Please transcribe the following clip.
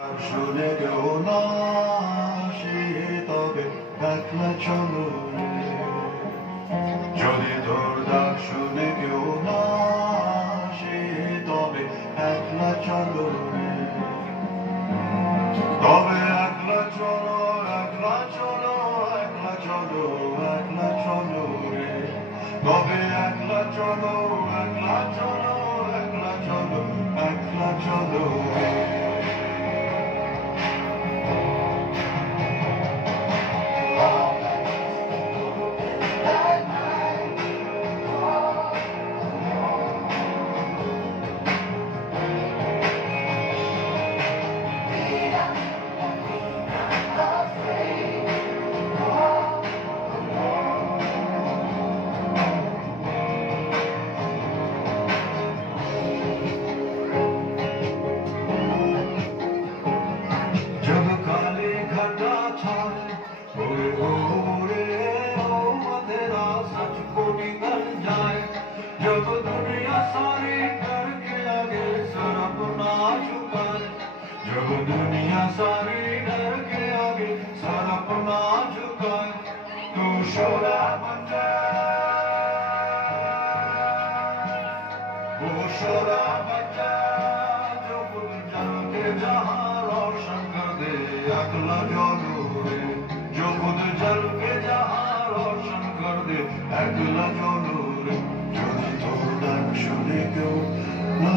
শুনে কেউ না সে তবে একলা চলো রে, যদি তোর ডাক শুনে কেউ না সে তবে একলা চলো রে, তবে একলা চলো, একলা চলো, একলা চলো, একলা চলো রে, তবে একলা চলো, একলা চলো, একলা চলো, একলা চলো রে। जब काली घटा छाए ओरे ओरे ओ अंधेरा सच को निकल जाए, जब दुनिया सारी करके आगे सर अपना झुकाए, जब दुनिया सारी डर के आगे सर अपना झुकाए, तो शोला बन जाए, वो शोला बन जाए जो खुद जल के जहां रोशन कर दे अगला चलो रे, जो खुद जल के जहां रोशन कर दे अगला चलो रे, যদি তোর ডাক শুনে কেউ না